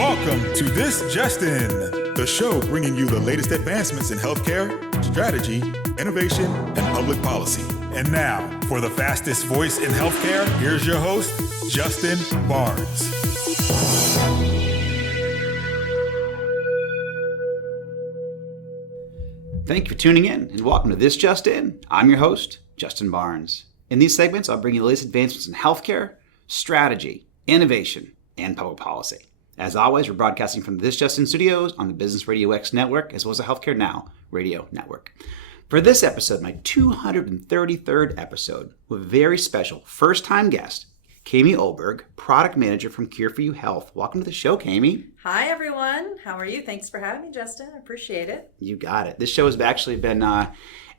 Welcome to This Just In, the show bringing you the latest advancements in healthcare, strategy, innovation, and public policy. And now, for the fastest voice in healthcare, here's your host, Justin Barnes. Thank you for tuning in, and welcome to This Just In. I'm your host, Justin Barnes. In these segments, I'll bring you the latest advancements in healthcare, strategy, innovation, and public policy. As always, we're broadcasting from the This Just In studios on the Business Radio X network, as well as the Healthcare Now radio network. For this episode, my 233rd episode, with a very special first-time guest, Kayme Oelberg, product manager from Cure4You Health. Welcome to the show, Kayme. Hi, everyone. How are you? Thanks for having me, Justin. I appreciate it. You got it. This show has actually been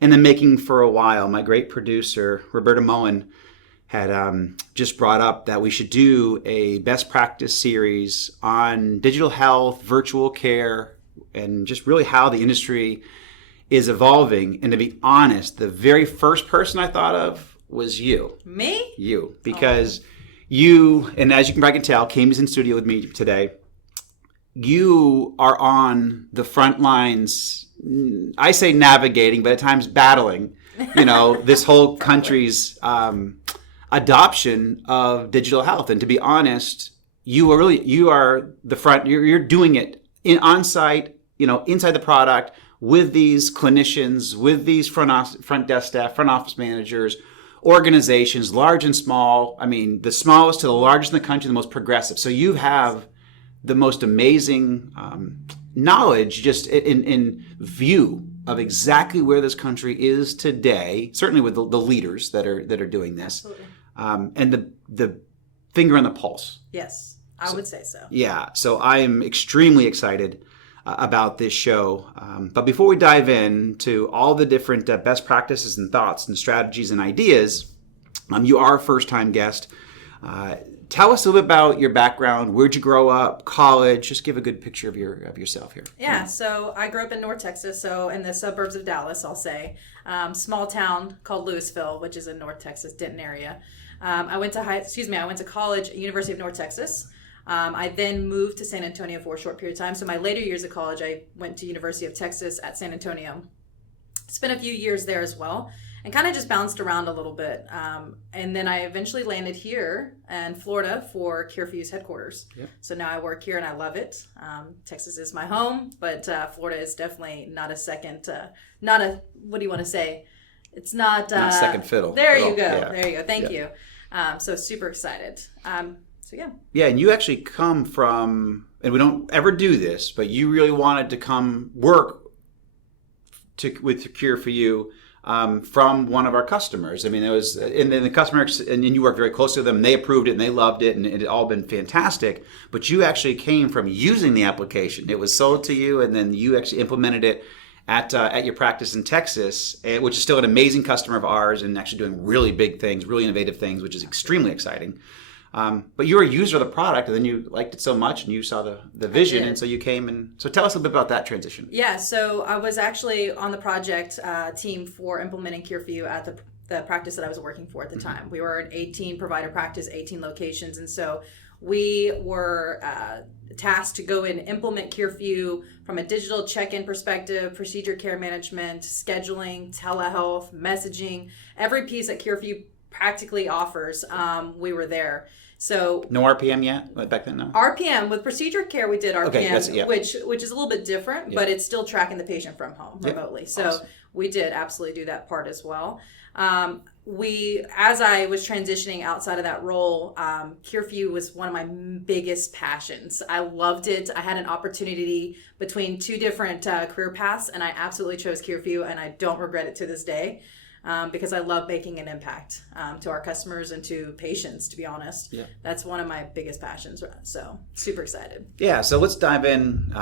in the making for a while. My great producer, Roberta Moen, had just brought up that we should do a best practice series on digital health, virtual care, and just really how the industry is evolving. And to be honest, the very first person I thought of was you. Me? You. Because you, and as you can probably tell, Kayme's in studio with me today. You are on the front lines, I say navigating, but at times battling, this whole country's adoption of digital health. And to be honest, you are the front, you're doing it on site, inside the product with these clinicians, with these front desk staff, front office managers, organizations, large and small. I mean, the smallest to the largest in the country, the most progressive. So you have the most amazing knowledge just in view of exactly where this country is today, certainly with the leaders that are doing this. Absolutely. And the finger on the pulse. Yes, I would say so. Yeah, so I am extremely excited about this show. But before we dive into all the different best practices and thoughts and strategies and ideas, you are a first-time guest. Tell us a little bit about your background. Where'd you grow up? College? Just give a good picture of yourself here. Yeah, so I grew up in North Texas, so in the suburbs of Dallas, I'll say. Small town called Louisville, which is in North Texas, Denton area. I went to college at University of North Texas. I then moved to San Antonio for a short period of time. So my later years of college, I went to University of Texas at San Antonio. Spent a few years there as well, and kind of just bounced around a little bit. And then I eventually landed here in Florida for Cure4You's headquarters. Yep. So now I work here and I love it. Texas is my home, but Florida is definitely not a second, what do you want to say? It's not second fiddle. There you go. Yeah. There you go. Thank you. So super excited. So yeah. Yeah, and you actually come from, and we don't ever do this, but you really wanted to come work with Cure4You from one of our customers. I mean, it was, and then the customer, and you worked very closely with them, and they approved it, and they loved it, and it had all been fantastic. But you actually came from using the application. It was sold to you, and then you actually implemented it at your practice in Texas, which is still an amazing customer of ours, and actually doing really big things, really innovative things, which is extremely exciting. But you were a user of the product, and then you liked it so much, and you saw the vision, and so you came. And so tell us a little bit about that transition. Yeah, so I was actually on the project team for implementing Cure4You at the practice that I was working for at the time. We were an 18 provider practice, 18 locations, and so we were tasked to go and implement Cure4You from a digital check-in perspective, procedure care management, scheduling, telehealth, messaging, every piece that Cure4You practically offers. We were there. So no RPM yet? Back then, no? RPM, with procedure care, we did RPM, okay, which is a little bit different, but it's still tracking the patient from home remotely. So awesome. We did absolutely do that part as well. As I was transitioning outside of that role, Cure4You was one of my biggest passions. I loved it. I had an opportunity between two different career paths, and I absolutely chose Cure4You, and I don't regret it to this day. Because I love making an impact to our customers and to patients, to be honest. Yeah. That's one of my biggest passions, so super excited. Yeah, so let's dive in,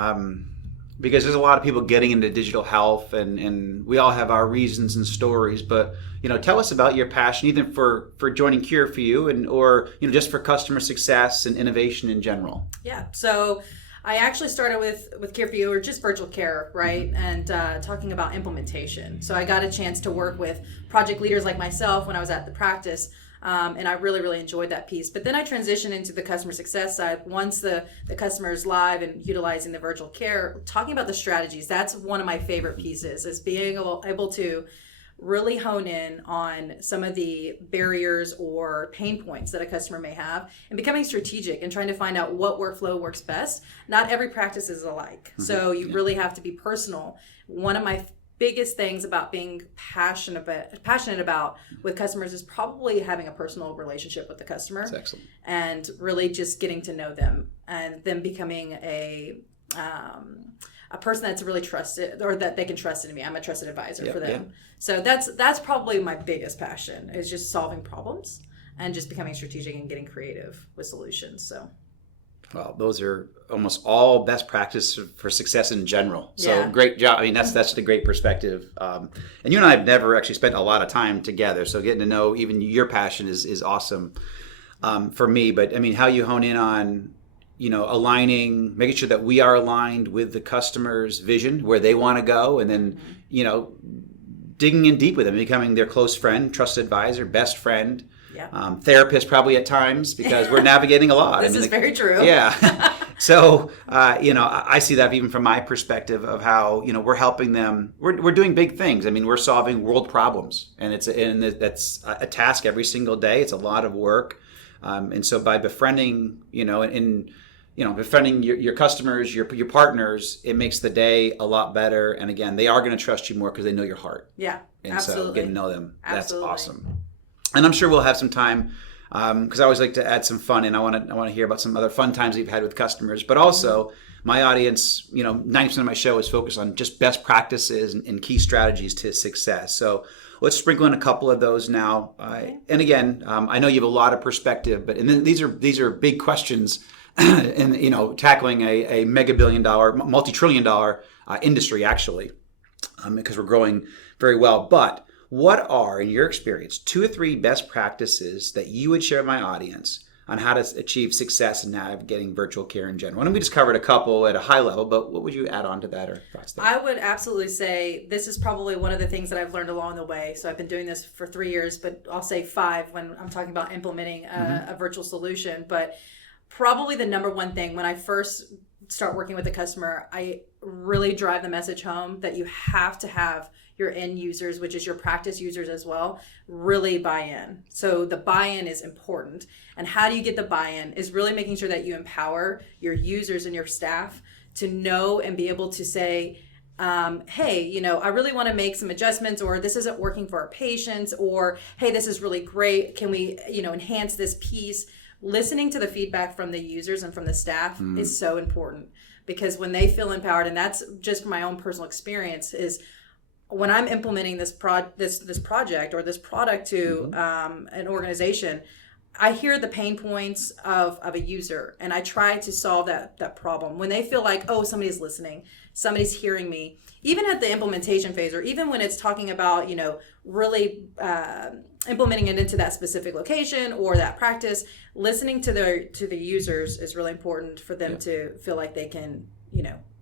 because there's a lot of people getting into digital health, and we all have our reasons and stories, but tell us about your passion, either for joining Cure4You or just for customer success and innovation in general. Yeah, so I actually started with Cure4You, or just virtual care, right? And talking about implementation. So I got a chance to work with project leaders like myself when I was at the practice And I really, really enjoyed that piece. But then I transitioned into the customer success side. Once the customer is live and utilizing the virtual care, talking about the strategies, that's one of my favorite pieces, is being able to really hone in on some of the barriers or pain points that a customer may have and becoming strategic and trying to find out what workflow works best. Not every practice is alike. So you really have to be personal. One of my biggest things about being passionate about with customers is probably having a personal relationship with the customer. That's excellent. And really just getting to know them and them becoming a person that's really trusted, or that they can trust in me. I'm a trusted advisor for them. So that's probably my biggest passion, is just solving problems and just becoming strategic and getting creative with solutions. So, well, those are almost all best practice for success in general. So great job. I mean, that's a great perspective. And you and I have never actually spent a lot of time together. So getting to know even your passion is awesome for me. But I mean, how you hone in on, aligning, making sure that we are aligned with the customer's vision, where they want to go, and then, digging in deep with them, becoming their close friend, trusted advisor, best friend, therapist probably at times, because we're navigating a lot. This is very true. Yeah. So, I see that even from my perspective of how, we're helping them. We're doing big things. I mean, we're solving world problems, and that's a task every single day. It's a lot of work. And so by befriending, befriending your customers, your partners, it makes the day a lot better. And again, they are going to trust you more because they know your heart. Yeah, and absolutely. So getting to know them, Absolutely. That's awesome. And I'm sure we'll have some time, because I always like to add some fun, and I want to hear about some other fun times you've had with customers. But also, my audience, 90% of my show is focused on just best practices and key strategies to success. So let's sprinkle in a couple of those now. And again, I know you have a lot of perspective, but then these are big questions, and tackling a mega billion-dollar, multi-trillion-dollar industry, actually, because we're growing very well. But what are, in your experience, 2 or 3 best practices that you would share with my audience on how to achieve success in navigating virtual care in general? And we just covered a couple at a high level, but what would you add on to that, or thoughts there? I would absolutely say this is probably one of the things that I've learned along the way. So I've been doing this for 3 years, but I'll say 5 when I'm talking about implementing a virtual solution. But probably the number one thing when I first start working with a customer, I really drive the message home that you have to have your end users, which is your practice users as well, really buy in. So the buy-in is important. And how do you get the buy-in is really making sure that you empower your users and your staff to know and be able to say, hey, I really want to make some adjustments, or this isn't working for our patients, or hey, this is really great. Can we, enhance this piece? Listening to the feedback from the users and from the staff is so important, because when they feel empowered, and that's just from my own personal experience, is when I'm implementing this project or this product to an organization, I hear the pain points of a user, and I try to solve that problem. When they feel like, oh, somebody's listening, somebody's hearing me, even at the implementation phase, or even when it's talking about, really implementing it into that specific location or that practice, listening to the users is really important for them to feel like they can,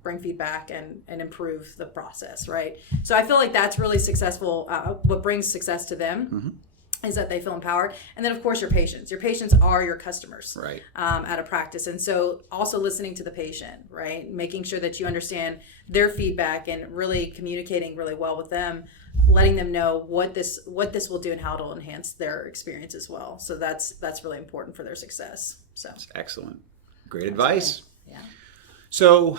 bring feedback and improve the process, right? So I feel like that's really successful. What brings success to them is that they feel empowered. And then, of course, your patients. Your patients are your customers, right? At a practice. And so also listening to the patient, right? Making sure that you understand their feedback and really communicating really well with them, letting them know what this will do and how it'll enhance their experience as well. So that's really important for their success. So that's excellent. Great advice. Yeah. So,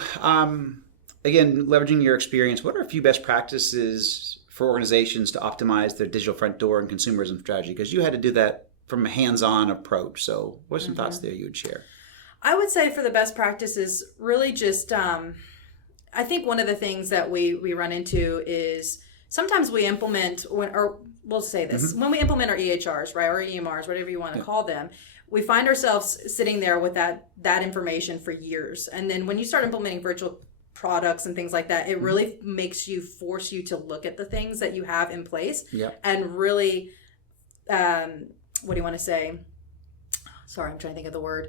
again, leveraging your experience, what are a few best practices for organizations to optimize their digital front door and consumerism strategy? Because you had to do that from a hands-on approach. So what are some thoughts there you would share? I would say for the best practices, really just, I think one of the things that we run into is sometimes we implement, or we'll say this, when we implement our EHRs, right, or EMRs, whatever you want to call them, we find ourselves sitting there with that information for years. And then when you start implementing virtual products and things like that, it really force you to look at the things that you have in place and really, what do you want to say? Sorry, I'm trying to think of the word.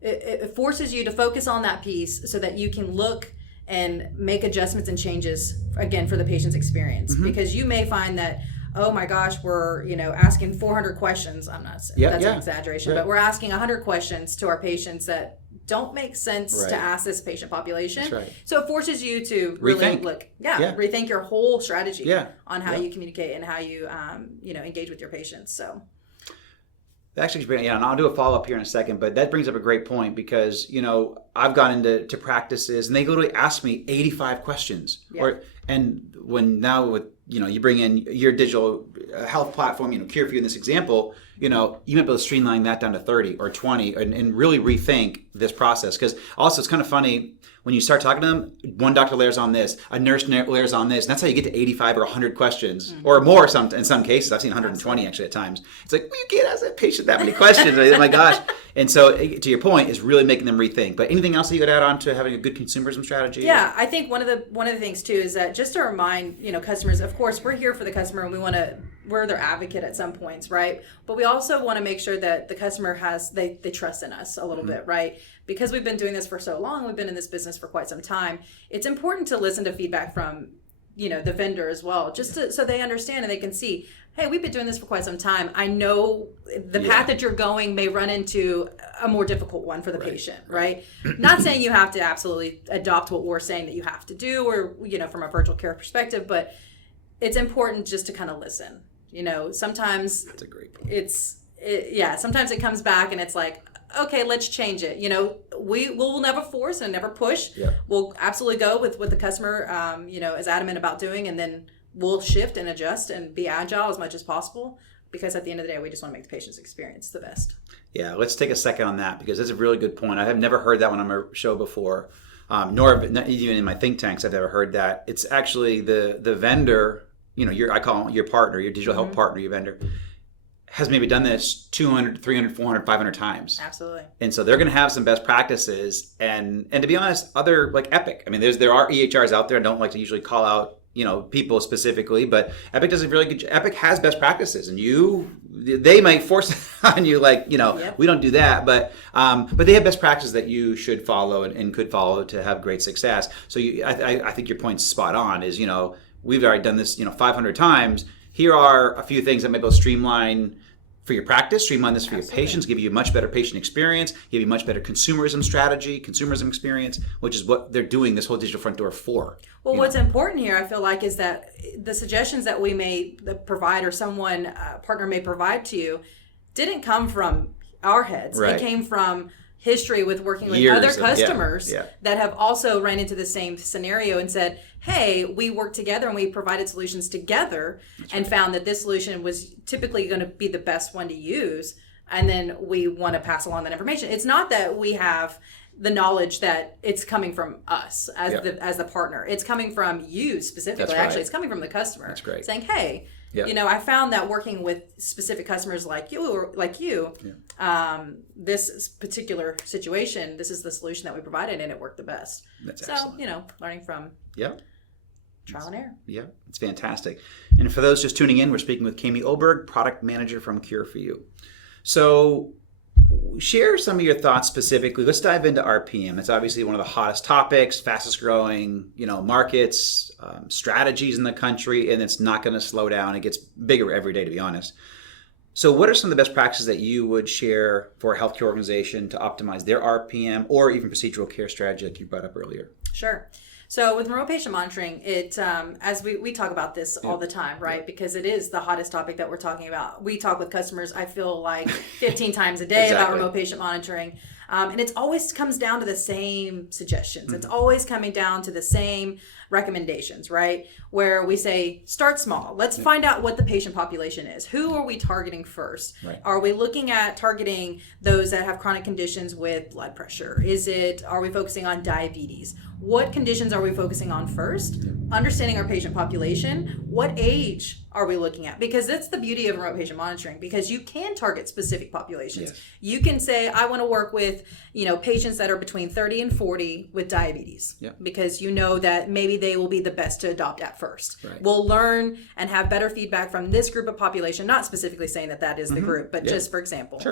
It forces you to focus on that piece so that you can look and make adjustments and changes, again, for the patient's experience. Because you may find that, oh my gosh, we're, asking 400 questions. I'm not saying that's an exaggeration, but we're asking 100 questions to our patients that don't make sense to ask this patient population. That's right. So it forces you to really rethink your whole strategy on how you communicate and how you, engage with your patients. So. Actually, and I'll do a follow-up here in a second, but that brings up a great point because, I've gone into practices and they literally ask me 85 questions. And when now with, you bring in your digital health platform, Cure for You in this example, you might be able to streamline that down to 30 or 20 and really rethink this process. Because also it's kind of funny when you start talking to them, one doctor layers on this, a nurse layers on this, and that's how you get to 85 or 100 questions or more in some cases. I've seen 120 actually at times. It's like, well, you can't ask that patient that many questions. Oh my gosh. And so to your point is really making them rethink. But anything else that you could add on to having a good consumerism strategy? Yeah, I think one of the things too is that just to remind, customers, of course, we're here for the customer and we're their advocate at some points, right? But we also want to make sure that the customer they trust in us a little bit, right? Because we've been doing this for so long, we've been in this business for quite some time. It's important to listen to feedback from, the vendor as well, so they understand and they can see, hey, we've been doing this for quite some time. I know the path that you're going may run into a more difficult one for the patient, right? Not saying you have to absolutely adopt what we're saying that you have to do or, from a virtual care perspective, but it's important just to kind of listen. Sometimes that's a great point. Sometimes it comes back and it's like, okay, let's change it. We'll never force and never push. Yeah. We'll absolutely go with what the customer, is adamant about doing, and then we'll shift and adjust and be agile as much as possible. Because at the end of the day, we just want to make the patient's experience the best. Yeah, let's take a second on that because that's a really good point. I have never heard that one on my show before, nor not even in my think tanks I've ever heard that. It's actually the vendor. I call them your partner, your digital health partner, your vendor, has maybe done this 200, 300, 400, 500 times. Absolutely. And so they're going to have some best practices. And to be honest, other like Epic. I mean, there are EHRs out there. I don't like to usually call out, people specifically, but Epic does a really good job. Epic has best practices and they might force it on you like, we don't do that, but they have best practices that you should follow and could follow to have great success. So I think your point's spot on is, we've already done this, 500 times. Here are a few things that may be able to streamline for your practice, streamline this for your patients, give you a much better patient experience, give you much better consumerism experience, which is what they're doing this whole digital front door for. Well, what's important here, I feel like, is that the suggestions that we may provide or someone, partner may provide to you, didn't come from our heads. Right. It came from history with working with Years other of- customers yeah. that have also ran into the same scenario and said, hey, we worked together and we provided solutions together and found that this solution was typically going to be the best one to use. And then we want to pass along that information. It's not that we have the knowledge that it's coming from us as the partner. It's coming from you specifically. That's right. Actually, it's coming from the customer. That's great. Saying, hey, I found that working with specific customers like you, this particular situation, this is the solution that we provided and it worked the best. That's so, excellent. learning from trial and error. Yeah, it's fantastic. And for those just tuning in, we're speaking with Kayme Oelberg, product manager from Cure for You. So share some of your thoughts specifically. Let's dive into RPM. It's obviously one of the hottest topics, fastest growing, markets, strategies in the country, and it's not going to slow down. It gets bigger every day, to be honest. So what are some of the best practices that you would share for a healthcare organization to optimize their RPM or even procedural care strategy like you brought up earlier? Sure. So with remote patient monitoring, it as we talk about this all the time, right? Because it is the hottest topic that we're talking about. We talk with customers, I feel like 15 times a day about remote patient monitoring. And it always comes down to the same suggestions. It's always coming down to the same recommendations, right? Where we say, start small. Let's find out what the patient population is. Who are we targeting first? Right. Are we looking at targeting those that have chronic conditions with blood pressure? Are we focusing on diabetes? What conditions are we focusing on first? Understanding our patient population. What age are we looking at? Because that's the beauty of remote patient monitoring, because you can target specific populations. Yes. You can say, I want to work with, patients that are between 30 and 40 with diabetes, because you know that maybe they will be the best to adopt at first. Right. We'll learn and have better feedback from this group of population, not specifically saying that is the group, but just for example,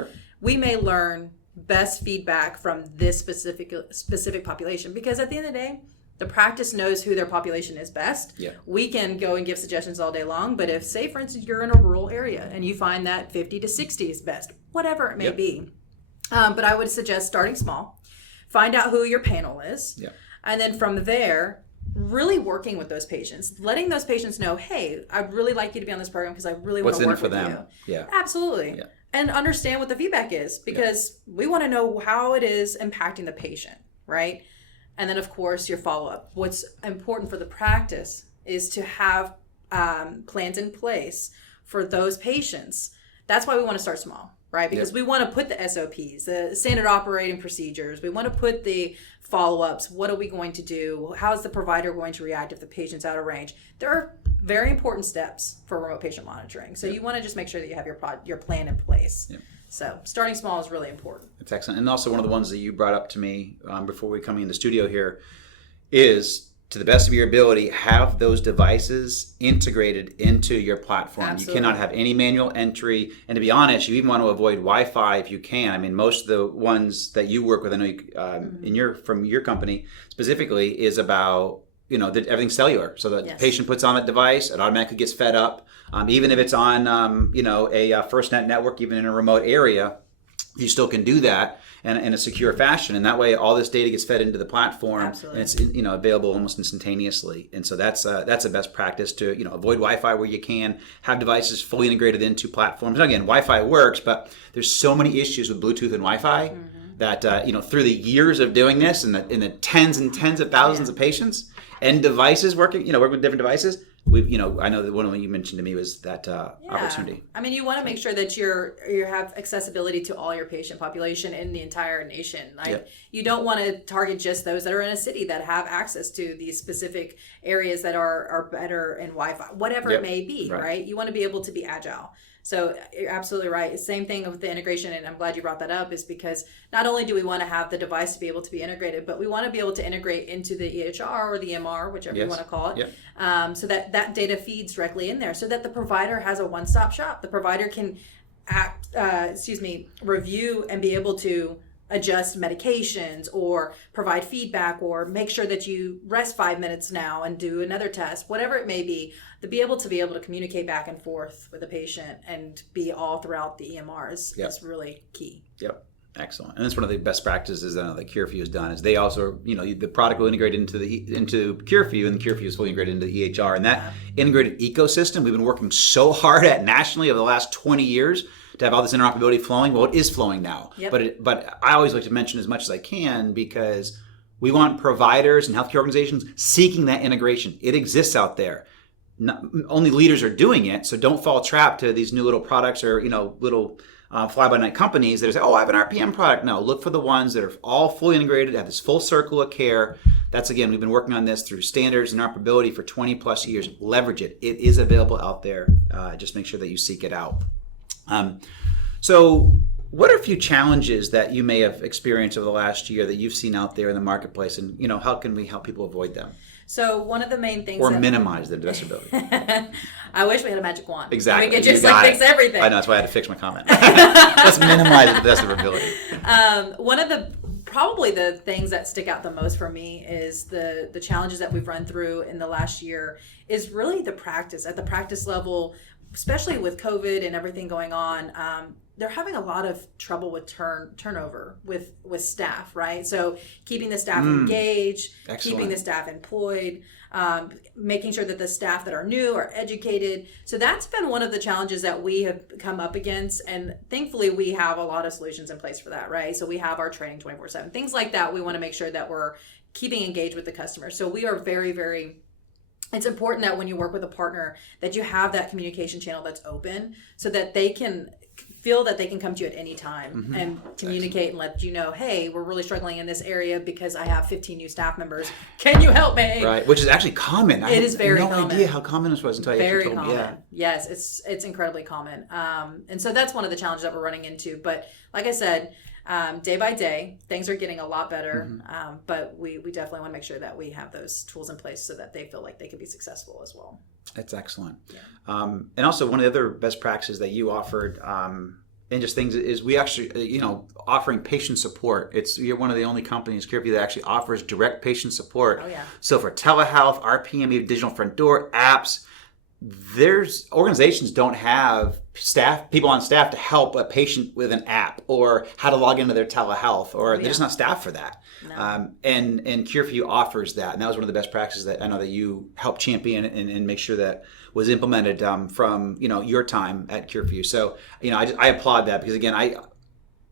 we may learn best feedback from this specific population, because at the end of the day, The practice knows who their population is best. Yeah. We can go and give suggestions all day long, but if, say, for instance, you're in a rural area and you find that 50 to 60 is best, whatever it may be. But I would suggest starting small. Find out who your panel is. Yeah. And then from there, really working with those patients, letting those patients know, hey, I'd really like you to be on this program because I really want to work with you. What's in it for them? Yeah. Absolutely. Yeah. And understand what the feedback is, because we want to know how it is impacting the patient, right? And then, of course, your follow-up. What's important for the practice is to have plans in place for those patients. That's why we want to start small, right? Because we want to put the SOPs, the standard operating procedures. We want to put the follow-ups. What are we going to do? How is the provider going to react if the patient's out of range? There are very important steps for remote patient monitoring. So you want to just make sure that you have your plan in place. Yep. So starting small is really important. It's excellent. And also one of the ones that you brought up to me before we come in the studio here is, to the best of your ability, have those devices integrated into your platform. Absolutely. You cannot have any manual entry. And to be honest, you even want to avoid Wi-Fi if you can. I mean, most of the ones that you work with, I know from your company specifically, is about, everything's cellular. So the patient puts on a device, it automatically gets fed up. Even if it's on, a FirstNet network, even in a remote area, you still can do that in a secure fashion. And that way, all this data gets fed into the platform. Absolutely. And it's available almost instantaneously. And so that's a best practice to avoid Wi-Fi where you can, have devices fully integrated into platforms. And again, Wi-Fi works, but there's so many issues with Bluetooth and Wi-Fi that through the years of doing this and the tens and tens of thousands of patients and devices working with different devices. I know that one of them you mentioned to me was that opportunity. I mean, you want to make sure that you have accessibility to all your patient population in the entire nation. You don't want to target just those that are in a city that have access to these specific areas that are better in Wi-Fi, whatever it may be, right? You want to be able to be agile. So you're absolutely right. Same thing with the integration, and I'm glad you brought that up, is because not only do we want to have the device to be able to be integrated, but we want to be able to integrate into the EHR or the EMR, whichever you want to call it, so that data feeds directly in there, so that the provider has a one-stop shop. The provider can review and be able to adjust medications or provide feedback or make sure that you rest 5 minutes now and do another test, whatever it may be, to be able to communicate back and forth with the patient and be all throughout the EMRs is really key. Yep. Excellent. And that's one of the best practices that CureView has done, is they also, the product will integrate into CureView, and the CureView is fully integrated into the EHR. And that integrated ecosystem we've been working so hard at nationally over the last 20 years to have all this interoperability flowing. Well, it is flowing now. Yep. But I always like to mention as much as I can, because we want providers and healthcare organizations seeking that integration. It exists out there. Only leaders are doing it, so don't fall trapped to these new little products or little fly-by-night companies that say, "Oh, I have an RPM product." No, look for the ones that are all fully integrated, have this full circle of care. That's, again, we've been working on this through standards and interoperability for 20 plus years. Leverage it. It is available out there. Just make sure that you seek it out. So what are a few challenges that you may have experienced over the last year that you've seen out there in the marketplace, and how can we help people avoid them? So one of the main things, or minimize the disability. I wish we had a magic wand. Exactly. We could just fix everything. I know, that's why I had to fix my comment. Let's minimize the disability. One of probably the things that stick out the most for me is the challenges that we've run through in the last year is really the practice. At the practice level, especially with COVID and everything going on, they're having a lot of trouble with turnover with staff, right? So keeping the staff engaged, keeping the staff employed, making sure that the staff that are new are educated. So that's been one of the challenges that we have come up against. And thankfully, we have a lot of solutions in place for that, right? So we have our training 24/7, things like that. We want to make sure that we're keeping engaged with the customer. So we are very, very... It's important that when you work with a partner that you have that communication channel that's open so that they can feel that they can come to you at any time and communicate and let you know, hey, we're really struggling in this area because I have 15 new staff members. Can you help me? Right, which is actually common. It is very common. I had no idea how common this was until you actually told me. Yeah. Yes, it's incredibly common. And so that's one of the challenges that we're running into. But like I said, day by day, things are getting a lot better, but we definitely want to make sure that we have those tools in place so that they feel like they can be successful as well. That's excellent. Yeah. And also, one of the other best practices that you offered and just things is we actually, offering patient support. You're one of the only companies, CareView, that actually offers direct patient support. Oh, yeah. So for telehealth, RPM, you have digital front door, apps. There's organizations don't have people on staff to help a patient with an app or how to log into their telehealth, or they're just not staffed for that. No. And CareView offers that, and that was one of the best practices that I know that you helped champion and make sure that was implemented from your time at CareView. So I applaud that, because again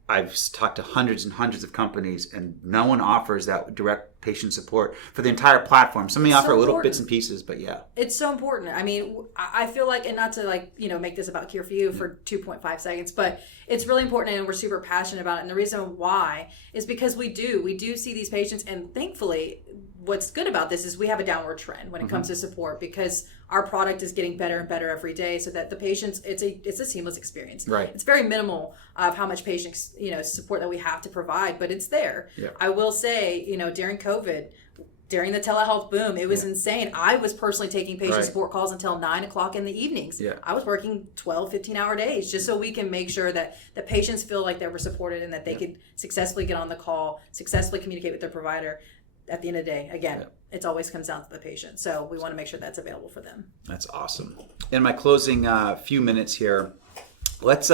I've talked to hundreds and hundreds of companies, and no one offers that direct patient support for the entire platform. Some may offer little bits and pieces, but yeah. It's so important. I mean, I feel like, and not to make this about CareView for 2.5 seconds, but it's really important, and we're super passionate about it. And the reason why is because we do see these patients, and thankfully, what's good about this is we have a downward trend when it comes to support, because our product is getting better and better every day, so that the patients, it's a seamless experience. Right. It's very minimal of how much patient support that we have to provide, but it's there. Yeah. I will say, during COVID, during the telehealth boom, it was insane. I was personally taking patient support calls until 9:00 in the evenings. Yeah. I was working 12, 15-hour days just so we can make sure that the patients feel like they were supported and that they could successfully get on the call, successfully communicate with their provider. At the end of the day, again, it always comes down to the patient. So we want to make sure that's available for them. That's awesome. In my closing few minutes here, let's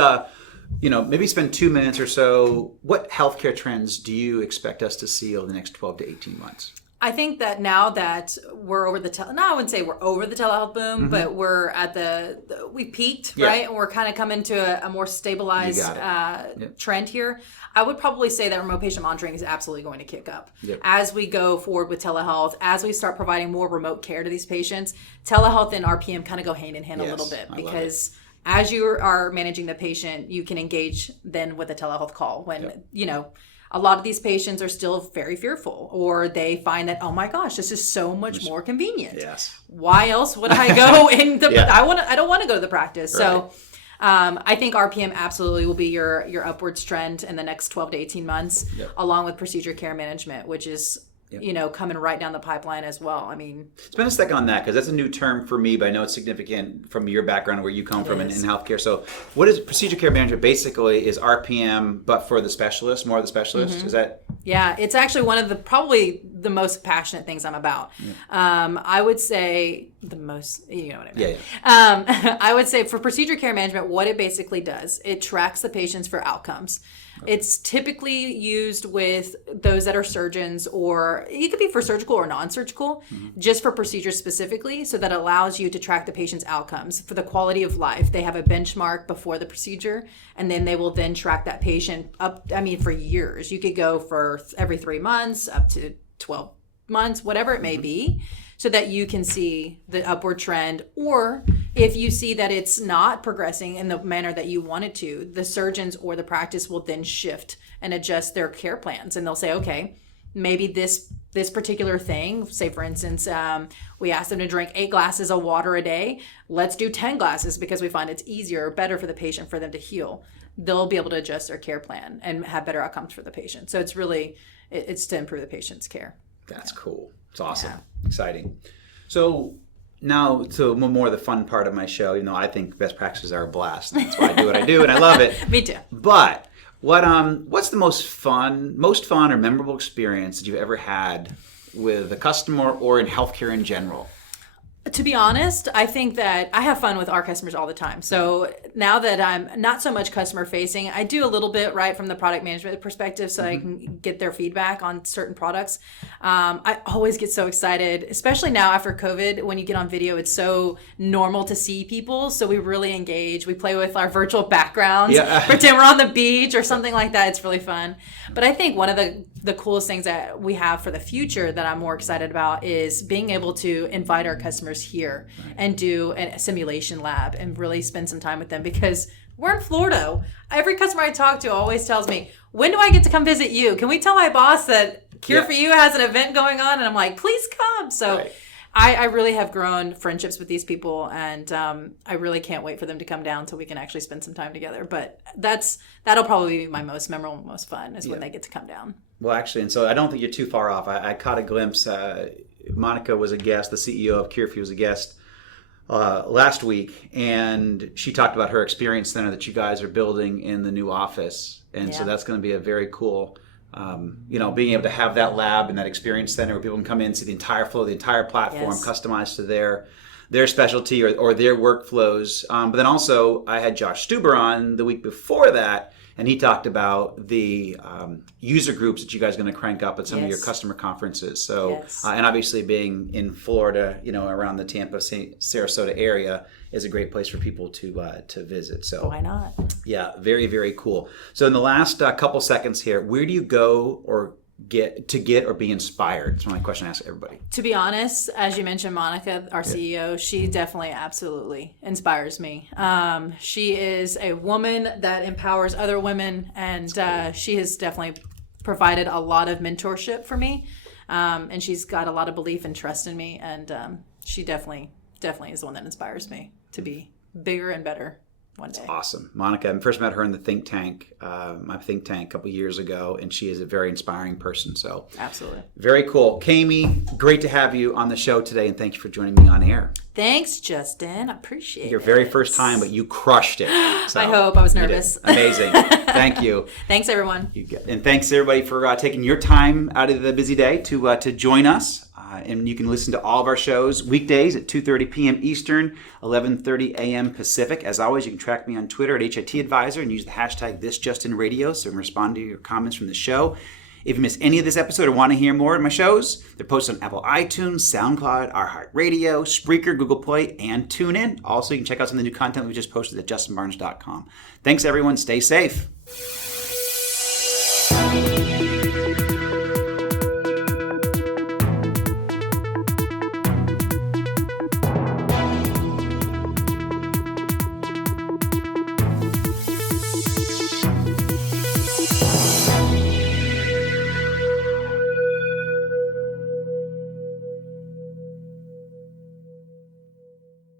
maybe spend 2 minutes or so. What healthcare trends do you expect us to see over the next 12 to 18 months? I think that now that we're over I wouldn't say we're over the telehealth boom, but we're at we peaked, right? And we're kind of coming to a more stabilized trend here. I would probably say that remote patient monitoring is absolutely going to kick up. Yep. As we go forward with telehealth, as we start providing more remote care to these patients, telehealth and RPM kind of go hand in hand a little bit, because as you are managing the patient, you can engage then with a telehealth call when, a lot of these patients are still very fearful, or they find that, oh my gosh, this is so much more convenient. Yes. Why else would I go in I don't want to go to the practice. Right. So I think RPM absolutely will be your upwards trend in the next 12 to 18 months, along with procedure care management, which is coming right down the pipeline as well. I mean, spend a second on that, because that's a new term for me, but I know it's significant from your background, where you come from in healthcare. So what is procedure care management? Basically is RPM, but for the specialist, more of the specialist. Is that? Yeah, it's actually one of probably the most passionate things I'm about. Yeah. I would say the most, you know what I mean? Yeah. I would say for procedure care management, what it basically does, it tracks the patients for outcomes. It's typically used with those that are surgeons, or it could be for surgical or non-surgical, just for procedures specifically, so that allows you to track the patient's outcomes for the quality of life. They have a benchmark before the procedure, and then they will then track that patient for years. You could go for every 3 months, up to 12 months, whatever it may be, so that you can see the upward trend. Or if you see that it's not progressing in the manner that you want it to, the surgeons or the practice will then shift and adjust their care plans. And they'll say, okay, maybe this particular thing, say for instance, we ask them to drink 8 glasses of water a day. Let's do 10 glasses because we find it's easier or better for the patient for them to heal. They'll be able to adjust their care plan and have better outcomes for the patient. So it's really, it's to improve the patient's care. That's cool. It's awesome. Yeah. Exciting. So now to more of the fun part of my show. I think best practices are a blast. That's why I do what I do, and I love it. Me too. But what's the most fun or memorable experience that you've ever had with a customer or in healthcare in general? To be honest, I think that I have fun with our customers all the time. So now that I'm not so much customer facing, I do a little bit right from the product management perspective, so I can get their feedback on certain products. I always get so excited, especially now after COVID, when you get on video, it's so normal to see people. So we really engage. We play with our virtual backgrounds, pretend we're on the beach or something like that. It's really fun. But I think one of the coolest things that we have for the future that I'm more excited about is being able to invite our customers here and do a simulation lab and really spend some time with them, because we're in Florida. Every customer I talk to always tells me, when do I get to come visit you? Can we tell my boss that Cure for You has an event going on? And I'm like, please come. So I really have grown friendships with these people, and I really can't wait for them to come down so we can actually spend some time together. But that'll probably be my most memorable, most fun, is when they get to come down. Well, actually, and so I don't think you're too far off. I caught a glimpse. Monica was a guest. The CEO of CareView was a guest last week, and she talked about her experience center that you guys are building in the new office, and so that's going to be a very cool. Being able to have that lab and that experience center where people can come in, see the entire flow, the entire platform, customized to their specialty or their workflows. But then also, I had Josh Stuber on the week before that, and he talked about the user groups that you guys are going to crank up at some of your customer conferences. So, and obviously being in Florida, around the Tampa, Sarasota area is a great place for people to visit. So why not? Yeah, very, very cool. So in the last couple seconds here, where do you go or get or be inspired? That's my question I ask everybody. To be honest, as you mentioned, Monica, our CEO, she definitely absolutely inspires me. She is a woman that empowers other women, and she has definitely provided a lot of mentorship for me, and she's got a lot of belief and trust in me, and she definitely is the one that inspires me to be bigger and better one day. That's awesome. Monica, I first met her in the think tank, my think tank a couple years ago, and she is a very inspiring person. So absolutely. Very cool. Kayme, great to have you on the show today, and thank you for joining me on air. Thanks, Justin. I appreciate it. Your very first time, but you crushed it. So I hope. I was nervous. Amazing. Thank you. Thanks, everyone. And thanks, everybody, for taking your time out of the busy day to join us. And you can listen to all of our shows weekdays at 2:30 p.m. Eastern, 11:30 a.m. Pacific. As always, you can track me on Twitter at HIT Advisor and use the hashtag ThisJustinRadio so I can respond to your comments from the show. If you miss any of this episode or want to hear more of my shows, they're posted on Apple iTunes, SoundCloud, iHeartRadio, Spreaker, Google Play, and TuneIn. Also, you can check out some of the new content we just posted at justinbarnes.com. Thanks, everyone. Stay safe.